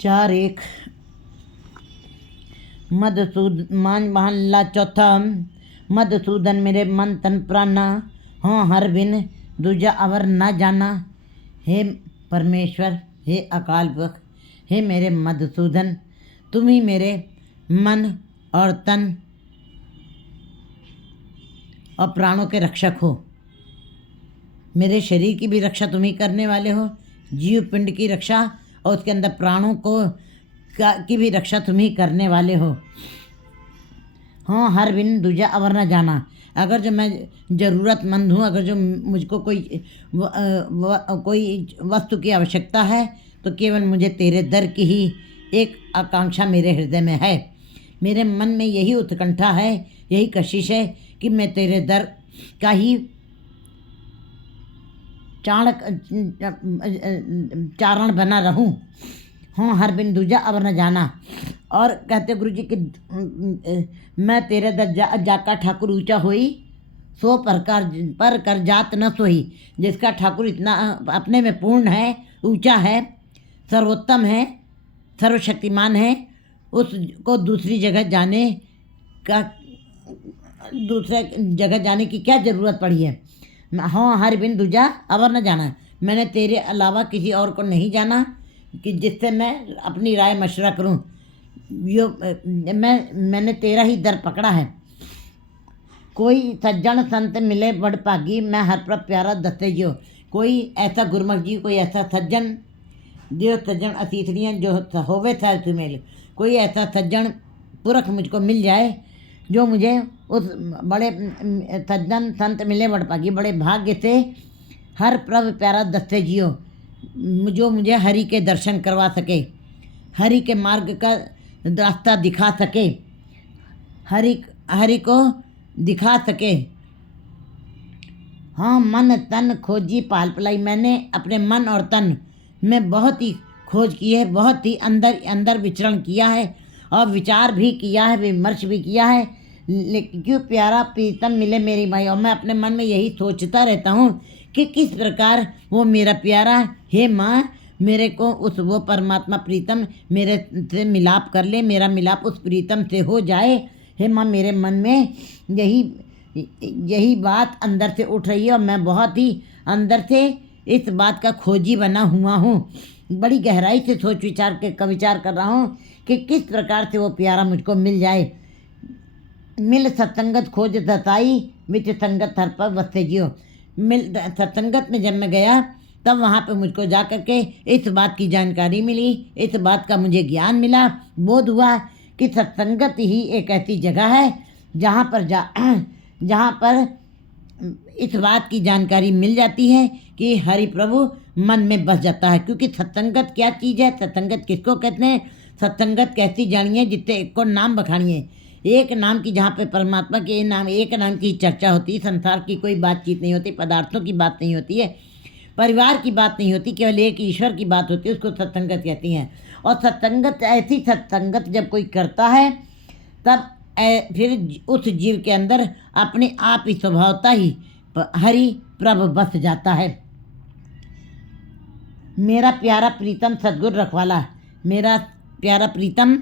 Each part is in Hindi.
4:1 महल्ला चौथा। मधुसूदन मेरे मन तन प्राणा, हाँ हर बिन दूजा अवर न जाना। हे परमेश्वर, हे अकाल पुरख, हे मेरे मधुसूदन, तुम ही मेरे मन और तन और प्राणों के रक्षक हो। मेरे शरीर की भी रक्षा तुम ही करने वाले हो, जीव पिंड की रक्षा और उसके अंदर प्राणों को की भी रक्षा तुम ही करने वाले हो। हाँ हर बिन दूजा अवर न जाना। अगर जो मैं ज़रूरतमंद हूँ, अगर जो मुझको कोई वस्तु की आवश्यकता है, तो केवल मुझे तेरे दर की ही एक आकांक्षा मेरे हृदय में है। मेरे मन में यही उत्कंठा है, यही कशिश है कि मैं तेरे दर का ही चारण बना रहूं। हाँ हर बिन दूजा अवर न जाना। और कहते गुरु जी कि मैं तेरे दर जाका ठाकुर ऊंचा होई, सो पर कर जात न सोई। जिसका ठाकुर इतना अपने में पूर्ण है, ऊंचा है, सर्वोत्तम है, सर्वशक्तिमान है, उसको दूसरी जगह जाने की क्या ज़रूरत पड़ी है। हाँ हर बिन दूजा अवर न जाना। मैंने तेरे अलावा किसी और को नहीं जाना कि जिससे मैं अपनी राय मशवरा करूं। मैंने तेरा ही दर पकड़ा है। कोई सज्जन संत मिले बड़ भागी, मैं हर प्रभ प्यारा दसे जियो। कोई ऐसा गुरमुख जी, कोई ऐसा सज्जन, जो सज्जन अतीतरियाँ जो होवे था तुम्हें, कोई ऐसा सज्जन पुरख मुझको मिल जाए जो मुझे उस बड़े सज्जन संत मिले बड़ भागी, बड़े भाग्य से हर प्रभ प्यारा दस्ते जियो, जो मुझे हरि के दर्शन करवा सके, हरि के मार्ग का रास्ता दिखा सके, हरि को दिखा सके। हाँ मन तन खोजी पाल पलाई। मैंने अपने मन और तन में बहुत ही खोज की है, बहुत ही अंदर विचरण किया है और विचार भी किया है, विमर्श भी किया है। लेकिन क्यों प्यारा प्रीतम मिले मेरी माई। और मैं अपने मन में यही सोचता रहता हूँ कि किस प्रकार वो मेरा प्यारा, हे माँ, मेरे को उस वो परमात्मा प्रीतम मेरे से मिलाप कर ले, मेरा मिलाप उस प्रीतम से हो जाए। हे माँ, मेरे मन में यही बात अंदर से उठ रही है और मैं बहुत ही अंदर से इस बात का खोजी बना हुआ हूँ। बड़ी गहराई से सोच विचार कर रहा हूँ कि किस प्रकार से वो प्यारा मुझको मिल जाए। मिल सत्संगत खोज दताई, विच संगत हर पर बसते जियो। सत्संगत में जब मैं गया तब वहाँ पे मुझको जा कर के इस बात की जानकारी मिली, इस बात का मुझे ज्ञान मिला, बोध हुआ कि सत्संगत ही एक ऐसी जगह है जहाँ पर इस बात की जानकारी मिल जाती है कि हरि प्रभु मन में बस जाता है। क्योंकि सत्संगत क्या चीज़ है, सत्संगत किसको कहते हैं, सत्संगत कैसी जानिए जितने एक को नाम बखानिए। एक नाम की, जहाँ पे परमात्मा के नाम, एक नाम की चर्चा होती है, संसार की कोई बातचीत नहीं होती, पदार्थों की बात नहीं होती है, परिवार की बात नहीं होती, केवल एक ईश्वर की बात होती है, उसको सत्संगत कहती हैं। और सत्संगत, ऐसी सत्संगत जब कोई करता है तब फिर उस जीव के अंदर अपने आप ही स्वभावता ही हरि प्रभ बस जाता है। मेरा प्यारा प्रीतम सतगुरु रखवाला, मेरा प्यारा प्रीतम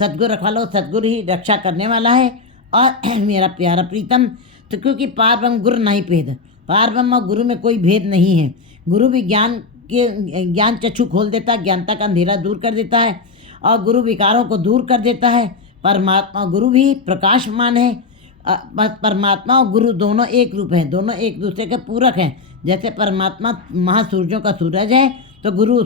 सतगुरु रखवाला, सतगुरु ही रक्षा करने वाला है। और मेरा प्यारा प्रीतम, तो क्योंकि पार ब्रह्म गुरु नहीं भेद, पार ब्रह्म और गुरु में कोई भेद नहीं है। गुरु भी ज्ञान चक्षु खोल देता है, ज्ञानता का अंधेरा दूर कर देता है और गुरु विकारों को दूर कर देता है। परमात्मा गुरु भी प्रकाशमान है। परमात्मा और गुरु दोनों एक रूप हैं, दोनों एक दूसरे के पूरक हैं। जैसे परमात्मा महासूर्यों का सूरज है तो गुरु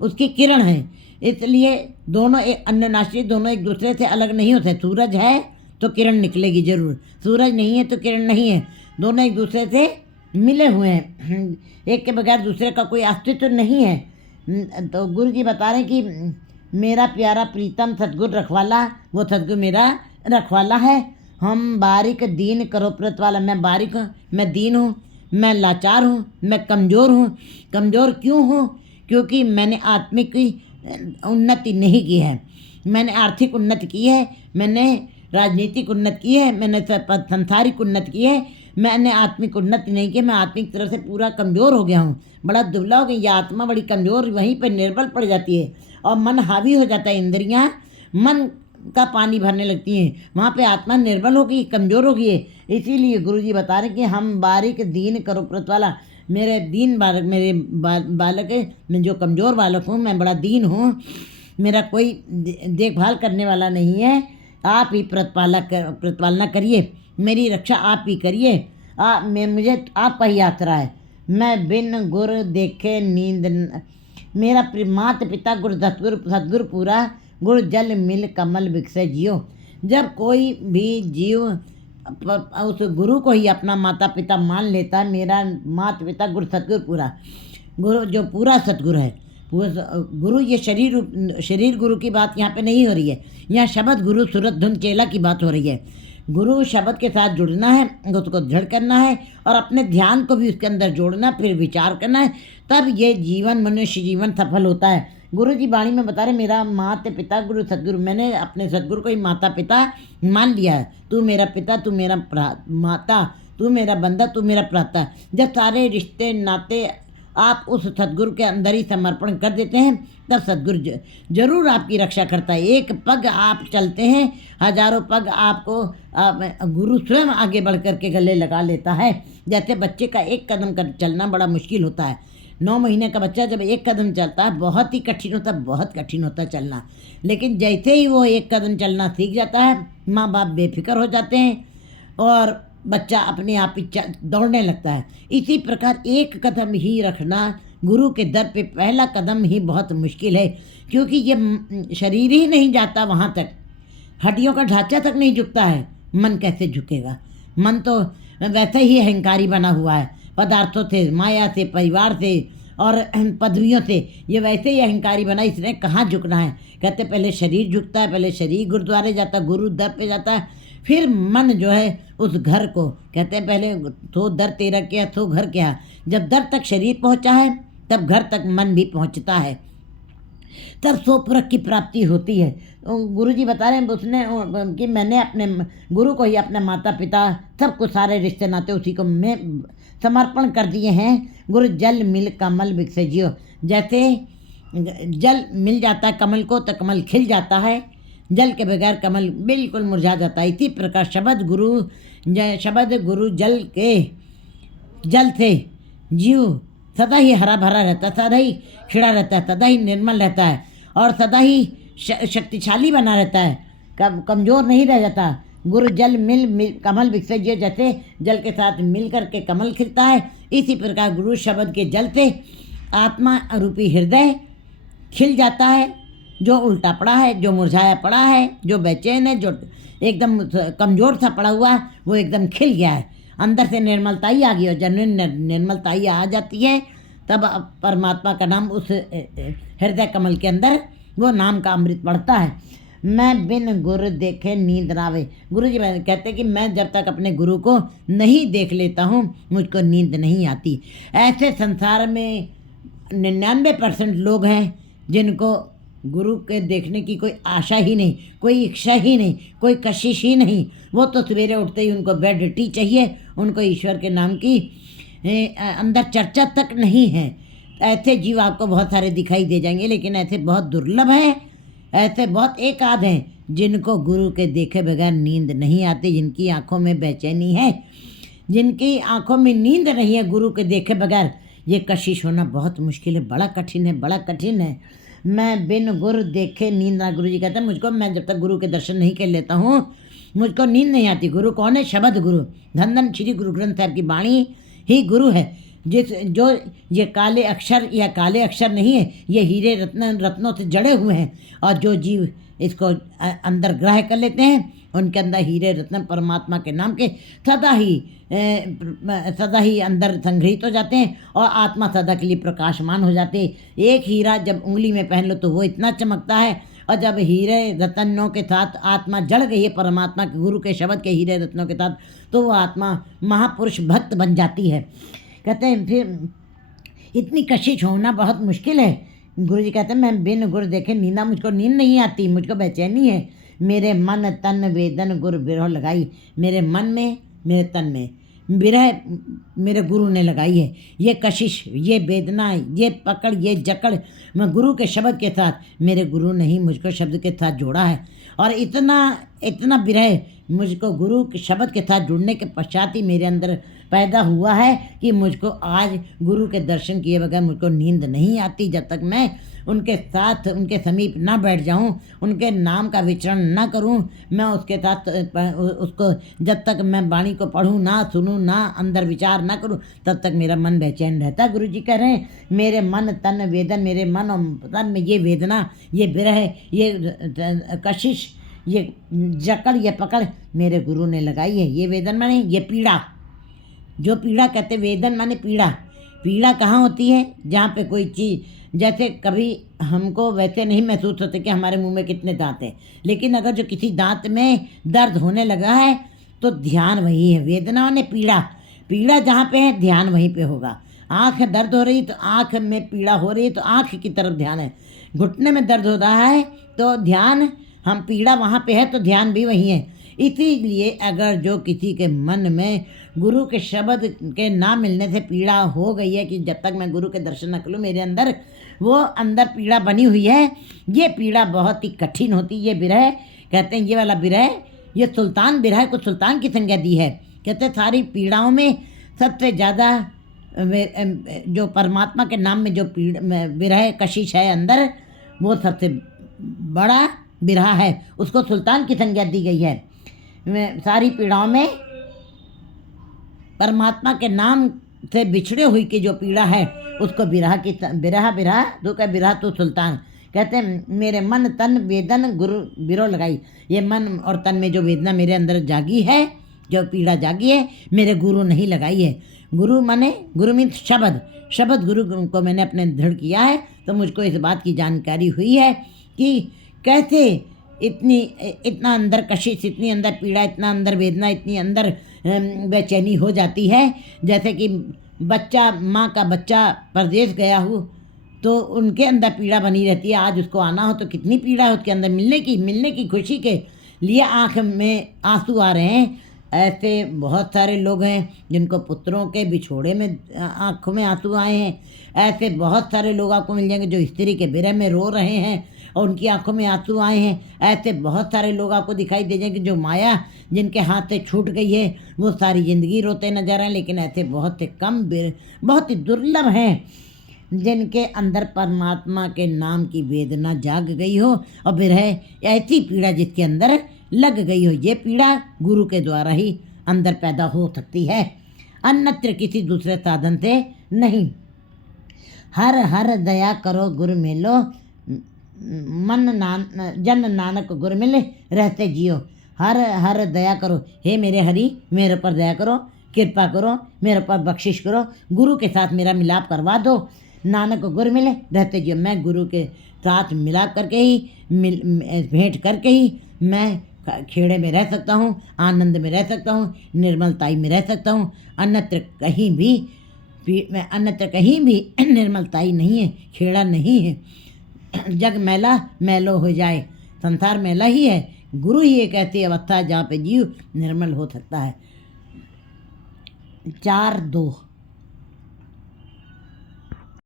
उसकी किरण है। इसलिए दोनों एक अन्यनाशी, दोनों एक दूसरे से अलग नहीं होते। सूरज है तो किरण निकलेगी जरूर, सूरज नहीं है तो किरण नहीं है। दोनों एक दूसरे से मिले हुए हैं, एक के बगैर दूसरे का कोई अस्तित्व नहीं है। तो गुरु जी बता रहे हैं कि मेरा प्यारा प्रीतम सतगुरु रखवाला, वो सतगुरु मेरा रखवाला है। हम बारीक दीन करो प्रत वाला। मैं बारीक हूँ, मैं दीन हूँ, मैं लाचार हूँ, मैं कमज़ोर हूँ। कमज़ोर क्यों हूँ? क्योंकि मैंने आत्मिक उन्नति नहीं की है। मैंने आर्थिक उन्नति की है, मैंने राजनीतिक उन्नति की है, मैंने सांसारिक उन्नति की है, मैंने आत्मिक उन्नति नहीं की, मैं आत्मिक तरह से पूरा कमज़ोर हो गया हूँ, बड़ा दुबला हो गया। ये आत्मा बड़ी कमज़ोर, वहीं पर निर्बल पड़ जाती है और मन हावी हो जाता है। इंद्रियाँ मन का पानी भरने लगती हैं, वहाँ पे आत्मा निर्बल हो गई, कमज़ोर हो गई है। इसीलिए गुरु जी बता रहे कि हम बारीक दीन करो प्रतवाला, मेरे दीन बालक, मेरे बालक है, मैं जो कमज़ोर बालक हूँ, मैं बड़ा दीन हूँ, मेरा कोई देखभाल करने वाला नहीं है। आप ही प्रतिपालना करिए, मेरी रक्षा आप ही करिए। मुझे आपका ही आसरा है। मैं बिन गुर देखे नींद, मेरा मात पिता गुरु सतगुरु पूरा, गुरु जल मिल कमल विकसे जियो। जब कोई भी जीव उस गुरु को ही अपना माता पिता मान लेता है, मेरा माता पिता गुरु सतगुरु पूरा, गुरु जो पूरा सतगुरु है, गुरु ये शरीर गुरु की बात यहाँ पे नहीं हो रही है। यहाँ शब्द गुरु सूरत धुन चेला की बात हो रही है। गुरु शब्द के साथ जुड़ना है, उसको दृढ़ करना है और अपने ध्यान को भी उसके अंदर जोड़ना, फिर विचार करना है, तब ये जीवन, मनुष्य जीवन सफल होता है। गुरु जी वाणी में बता रहे, मेरा माता पिता गुरु सतगुरु, मैंने अपने सतगुरु को ही माता पिता मान लिया है। तू मेरा पिता, तू मेरा माता, तू मेरा बंदा, तू मेरा प्राता। जब सारे रिश्ते नाते आप उस सतगुरु के अंदर ही समर्पण कर देते हैं, तब सतगुरु जरूर आपकी रक्षा करता है। एक पग आप चलते हैं, हजारों पग आपको गुरु स्वयं आगे बढ़ कर के गले लगा लेता है। जैसे बच्चे का एक कदम चलना बड़ा मुश्किल होता है। 9 महीने का बच्चा जब एक कदम चलता है, बहुत ही कठिन होता है, बहुत कठिन होता है चलना। लेकिन जैसे ही वो एक कदम चलना सीख जाता है, माँ बाप बेफिक्र हो जाते हैं और बच्चा अपने आप ही दौड़ने लगता है। इसी प्रकार एक कदम ही रखना गुरु के दर पे पहला कदम ही बहुत मुश्किल है, क्योंकि ये शरीर ही नहीं जाता वहाँ तक, हड्डियों का ढांचा तक नहीं झुकता है, मन कैसे झुकेगा? मन तो वैसे ही अहंकारी बना हुआ है, पदार्थों से, माया से, परिवार से और पदवियों से ये वैसे ही अहंकारी बना, इसने कहाँ झुकना है। कहते पहले शरीर झुकता है, पहले शरीर गुरुद्वारे जाता है, गुरु दर पे जाता है, फिर मन जो है उस घर को, कहते हैं पहले तो दर तेरा क्या तो घर क्या। जब दर तक शरीर पहुंचा है, तब घर तक मन भी पहुंचता है, तब स्वपुरख की प्राप्ति होती है। गुरु जी बता रहे हैं उसने कि मैंने अपने गुरु को ही अपने माता पिता सबको, सारे रिश्ते नाते उसी को मैं समर्पण कर दिए हैं। गुरु जल मिल कमल विकसे जियो। जैसे जल मिल जाता है कमल को तो कमल खिल जाता है, जल के बगैर कमल बिल्कुल मुरझा जाता है। इसी प्रकार शब्द गुरु जल से जीव सदा ही हरा भरा रहता है, सदा ही खिड़ा रहता है, सदा ही निर्मल रहता है और सदा ही शक्तिशाली बना रहता है, कमज़ोर नहीं रह जाता। गुरु जल मिल कमल विकसे जियो। जैसे जल के साथ मिल कर के कमल खिलता है, इसी प्रकार गुरु शब्द के जल से आत्मा रूपी हृदय खिल जाता है। जो उल्टा पड़ा है, जो मुरझाया पड़ा है, जो बेचैन है, जो एकदम कमज़ोर सा पड़ा हुआ है, वो एकदम खिल गया है। अंदर से निर्मलता ही आ गई और जन्म निर्मलता ही आ जाती है, तब परमात्मा का नाम उस हृदय कमल के अंदर वो नाम का अमृत बढ़ता है। मैं बिन गुरु देखे नींद ना आवे। गुरु जी कहते कि मैं जब तक अपने गुरु को नहीं देख लेता हूँ, मुझको नींद नहीं आती। ऐसे संसार में 99% लोग हैं जिनको गुरु के देखने की कोई आशा ही नहीं, कोई इच्छा ही नहीं, कोई कशिश ही नहीं। वो तो सवेरे उठते ही उनको बेड टी चाहिए, उनको ईश्वर के नाम की अंदर चर्चा तक नहीं है। ऐसे जीव आपको बहुत सारे दिखाई दे जाएंगे, लेकिन ऐसे बहुत दुर्लभ हैं, ऐसे बहुत एक आध हैं जिनको गुरु के देखे बगैर नींद नहीं आती, जिनकी आंखों में बेचैनी है, जिनकी आंखों में नींद नहीं है गुरु के देखे बगैर। ये कशिश होना बहुत मुश्किल है, बड़ा कठिन है, बड़ा कठिन है। मैं बिन गुरु देखे नींद ना। गुरु जी कहते हैं मुझको, मैं जब तक गुरु के दर्शन नहीं कर लेता हूँ, मुझको नींद नहीं आती। गुरु कौन है? शब्द गुरु, धन धन श्री गुरु ग्रंथ साहब की वाणी ही गुरु है। जो ये काले अक्षर या काले अक्षर नहीं है, ये हीरे रत्नों से जड़े हुए हैं, और जो जीव इसको अंदर ग्रह कर लेते हैं, उनके अंदर हीरे रत्न परमात्मा के नाम के सदा ही अंदर संग्रहित हो जाते हैं और आत्मा सदा के लिए प्रकाशमान हो जाते हैं। एक हीरा जब उंगली में पहन लो तो वो इतना चमकता है, और जब हीरे रत्नों के साथ आत्मा जड़ गई है परमात्मा के गुरु के शब्द के हीरे रत्नों के साथ, तो वो आत्मा महापुरुष भक्त बन जाती है। कहते हैं फिर इतनी कशिश होना बहुत मुश्किल है। गुरु जी कहते हैं मैं बिन गुरु देखे नींदा, मुझको नींद नहीं आती, मुझको बेचैनी है। मेरे मन तन वेदन गुरु बिरह लगाई। मेरे मन में, मेरे तन में, विरह मेरे गुरु ने लगाई है। ये कशिश, ये वेदना, ये पकड़, ये जकड़ मैं गुरु के शब्द के साथ, मेरे गुरु ने ही मुझको शब्द के साथ जोड़ा है। और इतना इतना विरह मुझको गुरु के शब्द के साथ जुड़ने के पश्चात ही मेरे अंदर पैदा हुआ है कि मुझको आज गुरु के दर्शन किए बगैर मुझको नींद नहीं आती। जब तक मैं उनके साथ, उनके समीप ना बैठ जाऊं, उनके नाम का विचरण ना करूं, मैं उसके साथ उसको जब तक मैं वाणी को पढ़ूं ना, सुनूं ना, अंदर विचार ना करूं, तब तक मेरा मन बेचैन रहता है। गुरु जी कह रहे हैं मेरे मन तन वेदन, मेरे मन और तन में ये वेदना, ये विरह, ये कशिश, ये जकड़, ये पकड़ मेरे गुरु ने लगाई है। ये वेदन माने ये पीड़ा, जो पीड़ा कहते, वेदन माने पीड़ा। पीड़ा कहाँ होती है? जहाँ पे कोई चीज़, जैसे कभी हमको वैसे नहीं महसूस होता कि हमारे मुंह में कितने दांत हैं, लेकिन अगर जो किसी दांत में दर्द होने लगा है तो ध्यान वही है। वेदना माने पीड़ा, पीड़ा जहाँ पे है ध्यान वहीं पे होगा। आँख दर्द हो रही तो आँख में पीड़ा हो रही है तो आँख की तरफ ध्यान है। घुटने में दर्द हो रहा है तो ध्यान, हम पीड़ा वहाँ पे है तो ध्यान भी वही है। इसीलिए अगर जो किसी के मन में गुरु के शब्द के ना मिलने से पीड़ा हो गई है कि जब तक मैं गुरु के दर्शन न करूँ मेरे अंदर वो अंदर पीड़ा बनी हुई है, ये पीड़ा बहुत ही कठिन होती है। ये विरह कहते हैं, ये वाला विरह, ये सुल्तान विरह को सुल्तान की संज्ञा दी है। कहते हैं सारी पीड़ाओं में सबसे ज़्यादा जो परमात्मा के नाम में जो विरह कशिश है अंदर, वो सबसे बड़ा विरह है, उसको सुल्तान की संज्ञा दी गई है। सारी पीड़ाओं में परमात्मा के नाम से बिछड़े हुई की जो पीड़ा है उसको विरह की, विरह तो क्या विरह तो सुल्तान। कहते हैं मेरे मन तन वेदन गुरु विरो लगाई, ये मन और तन में जो वेदना मेरे अंदर जागी है, जो पीड़ा जागी है, मेरे गुरु नहीं लगाई है। गुरु माने, गुरु मीन्स शब्द, शब्द गुरु को मैंने अपने दृढ़ किया है तो मुझको इस बात की जानकारी हुई है कि कैसे इतना अंदर कशिश, इतनी अंदर पीड़ा, इतना अंदर वेदना, इतनी अंदर बेचैनी हो जाती है। जैसे कि बच्चा, माँ का बच्चा परदेश गया हो तो उनके अंदर पीड़ा बनी रहती है। आज उसको आना हो तो कितनी पीड़ा है उसके अंदर, मिलने की खुशी के लिए आँख में आंसू आ रहे हैं। ऐसे बहुत सारे लोग हैं जिनको पुत्रों के बिछोड़े में आँखों में आंसू आए हैं। ऐसे बहुत सारे लोग आपको मिल जाएंगे जो स्त्री के विरह में रो रहे हैं और उनकी आंखों में आंसू आए हैं। ऐसे बहुत सारे लोग आपको दिखाई दे जाएंगे जो माया जिनके हाथ से छूट गई है वो सारी ज़िंदगी रोते नजर आए। लेकिन ऐसे बहुत से कम, बहुत ही दुर्लभ हैं जिनके अंदर परमात्मा के नाम की वेदना जाग गई हो और विरह ऐसी पीड़ा जिसके अंदर लग गई हो। ये पीड़ा गुरु के द्वारा ही अंदर पैदा हो सकती है, अन्यत्र किसी दूसरे साधन से नहीं। हर हर दया करो गुरु मिलो, जन नानक गुरु मिले रहते जियो। हर हर दया करो, हे मेरे हरि मेरे पर दया करो, कृपा करो, मेरे पर बख्शिश करो, गुरु के साथ मेरा मिलाप करवा दो। नानक गुरु मिले रहते जियो, मैं गुरु के साथ मिलाप करके ही, भेंट करके ही मैं खेड़े में रह सकता हूँ, आनंद में रह सकता हूँ, निर्मलताई में रह सकता हूँ। अन्यत्र कहीं भी निर्मलताई नहीं है, खेड़ा नहीं है। जग मैला मैलो हो जाए, संसार मैला ही है, गुरु ही एक ऐसी अवस्था है जहाँ पे जीव निर्मल हो सकता है। 4-2